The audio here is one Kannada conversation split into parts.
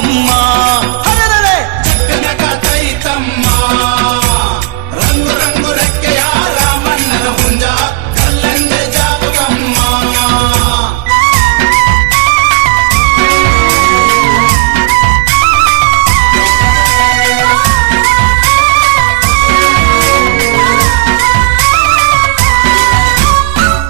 ಜಾಗತಮ್ಮ ಜಕ್ಕನಕ ತೈತಮ್ಮ ರಂಗು ರಂಗು ರೆಕ್ಕೆಯ ರಾಮಣ್ಣನ ಹುಂಜ ಕಲ್ಲಂದೆ ಜಾಗತಮ್ಮ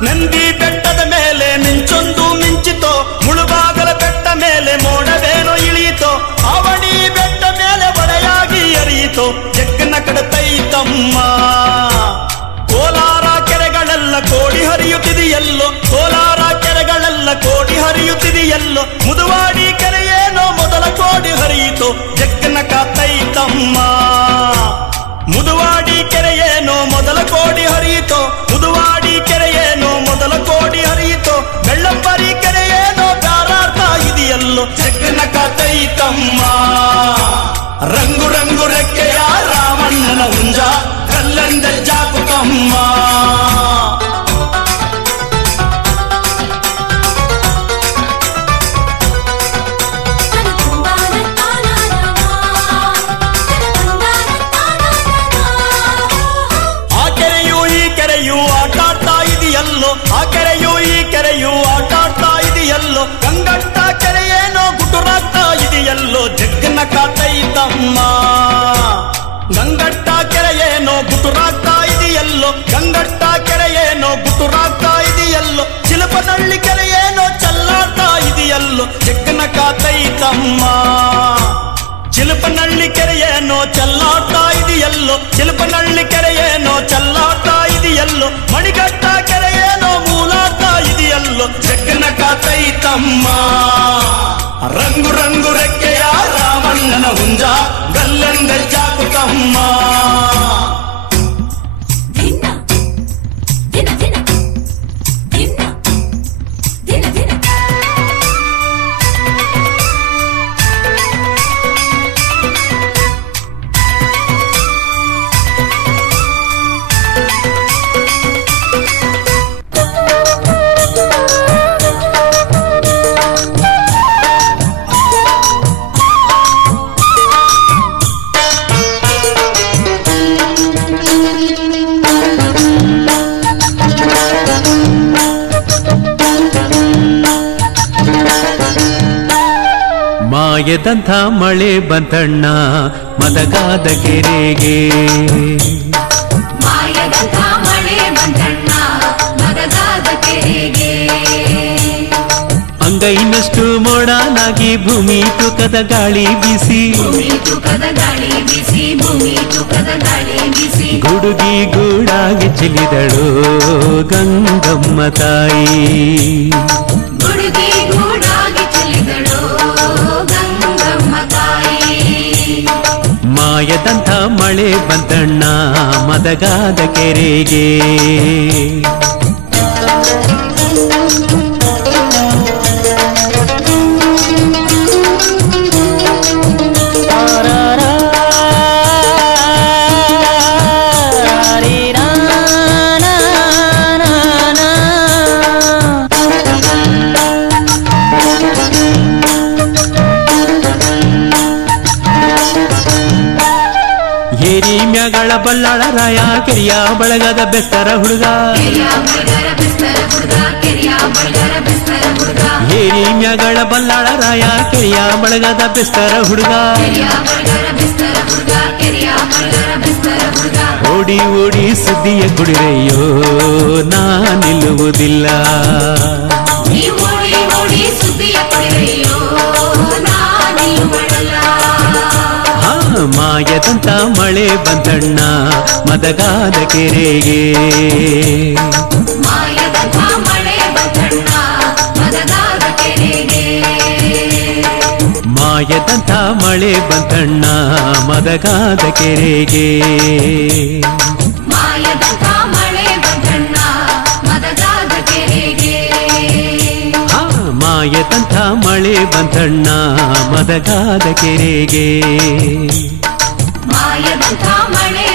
ನಂದಿ ಬೆಟ್ಟದ ಮೇಲೆ ಮಿಂಚೊಂದು ಮಿಂಚಿತೋ ಮುಳುಬಾಗಲ ಬೆಟ್ಟ ಮೇಲೆ ಮೋಡವೇನೋ ಇಳಿಯಿತೋ ಅವಣಿ ಬೆಟ್ಟ ಮೇಲೆ ಬಳೆಯಾಗಿ ಎರಿಯಿತೋ ಜಗ್ಗನ ಕಡತೈತಮ್ಮ ಕೋಲಾರ ಕೆರೆಗಳೆಲ್ಲ ಕೋಡಿ ಹರಿಯುತ್ತಿದೆಯಲ್ಲೋ ಕೋಲಾರ ಕೆರೆಗಳೆಲ್ಲ ಕೋಡಿ ಹರಿಯುತ್ತಿದೆಯಲ್ಲೋ ಮುದುವಾಡಿ ಕೆರೆಯೇನೋ ಮೊದಲ ಕೋಡಿ ಹರಿಯಿತೋ ಜಗ್ಗನ ಕಾತೈತಮ್ಮ ಮುದುವಾಡಿ ಕೆರೆಯೇನೋ ಮೊದಲ ಕೋಡಿ ಹರಿಯಿತೋ ಮುದುವಾಡಿ ಕೆರೆಯೇನೋ ಮೊದಲ ಕೋಡಿ ಹರಿಯಿತೋ ಬೆಳ್ಳಂಬರಿ ಕೆರೆಯೇನೋ ಬ್ಯಾರಾರ್ಥ ಇದೆಯಲ್ಲೋ ಜಗ್ಗನ ಕಾತೈತಮ್ಮ ರಂಗು ರಂಗು ರೆಕ್ಕೆಯ ರಾಮಣ್ಣನ ಹುಂಜ ಕಲ್ಲಂದ ಜಾಗತಮ್ಮ ಆ ಕೆರೆಯೂ ಈ ಕೆರೆಯೂ ಆಟಾಡ್ತಾ ಇದೆಯಲ್ಲೋ ಗಂಗಟ್ಟ ಕೆರೆಯೇನೋ ಗುಟುರಾಗ್ತಾ ಇದೆಯಲ್ಲೋ ಜಗ್ಗನ ಕಾತೈತಮ್ಮ ಗಂಗಟ್ಟ ಕೆರೆಯೇನೋ ಗುಟುರಾಗ್ತಾ ಇದೆಯಲ್ಲೋ ಗಂಗಟ್ಟ ಕೆರೆಯೇನೋ ಗುಟುರಾಗ್ತಾ ಇದೆಯಲ್ಲೋ ಚಿಲಪನಹಳ್ಳಿ ಕೆರೆಯೇನೋ ಚಲ್ಲಾಡ್ತಾ ಇದೆಯಲ್ಲೋ ಜಗ್ಗನ ಕಾತೈತಮ್ಮ ಚಿಲಪನಹಳ್ಳಿ ಕೆರೆಯೇನೋ ಚಲ್ಲಾಡ್ತಾ ಇದೆಯಲ್ಲೋ ಚಿಲಪನಹಳ್ಳಿ ಕೆರೆಯೇನೋ ಚಲ್ಲಾಡ್ತಾ ಇದೆಯಲ್ಲೋ ಮಣಿಗಟ್ಟ ಕೆರೆಯೇನೋ ಮೂಲಾಡ್ತಾ ಇದೆಯಲ್ಲೋ ಜಗ್ಗನ ಕಾತೈತಮ್ಮ ರಂಗು ರಂಗು ರೆಕ್ಕೆಯ ರಾಮಣ್ಣನ ಹುಂಜ ಗಲ್ಲಂದ ಜಾಗತಮ್ಮ ಮಾಯದಂಥ ಮಳೆ ಬಂತಣ್ಣ ಮದಗಾದ ಕೆರೆಗೆ ಮಾಯದಂಥ ಮಳೆ ಬಂತಣ್ಣ ಮದಗಾದ ಕೆರೆಗೆ ಅಂಗೈನಷ್ಟು ಮೋಡನಾಗಿ ಭೂಮಿ ತೂಕದ ಗಾಳಿ ಬಿಸಿ ಭೂಮಿ ತೂಕದ ಗಾಳಿ ಬಿಸಿ ಭೂಮಿ ತೂಕದ ಗಾಳಿ ಬಿಸಿ ಗುಡುಗಿ ಗೂಡಾಗಿ ಚೆಲ್ಲಿದಳು ಗಂಗಮ್ಮ ತಾಯಿ ಗುಡುಗಿ ಗೂಡಾಗಿ ಚೆಲ್ಲಿದಳು ಗಂಗಮ್ಮ ತಾಯಿ ಮಾಯದಂಥ ಮಳೆ ಬಂತಣ್ಣ ಮದಗಾದ ಕೆರೆಗೆ ಮ್ಯಾಗಳ ಬಲ್ಲಾಳ ರಾಯ ಕೆರಿಯ ಬಳಗದ ಬೆಸ್ತರ ಹುಡುಗ ಏರಿ ಮ್ಯಾಗಳ ಬಲ್ಲಾಳ ರಾಯ ಕೆರಿಯ ಬಳಗದ ಬೆಸ್ತರ ಹುಡುಗ ಓಡಿ ಓಡಿ ಸುದ್ದಿಯ ಕುಡಿರೆಯೋ ನಾ ನಿಲ್ಲುವುದಿಲ್ಲ ಮಾಯದಂಥ ಮಳೆ ಬಂತಣ್ಣ ಮದಗಾದ ಕೆರೆಗೆ ಮಾಯದಂಥ ಮಳೆ ಬಂತಣ್ಣ ಮದಗಾದ ಕೆರೆಗೆ ಮಾಯದಂಥ ಮಳೆ ಬಂತಣ್ಣ ಮದಗಾದ ಕೆರೆಗೆ ಮಾಯದಂಥ ಮಳೆ ಬಂತಣ್ಣ ಮದಗಾದ ಕೆರೆಗೆ ಮಾಯದಂಥ ಮಳೆ ಬಂತಣ್ಣ ಮದಗಾದ ಕೆರೆಗೆ ಮಾಯದಂಥ ಮಳೆ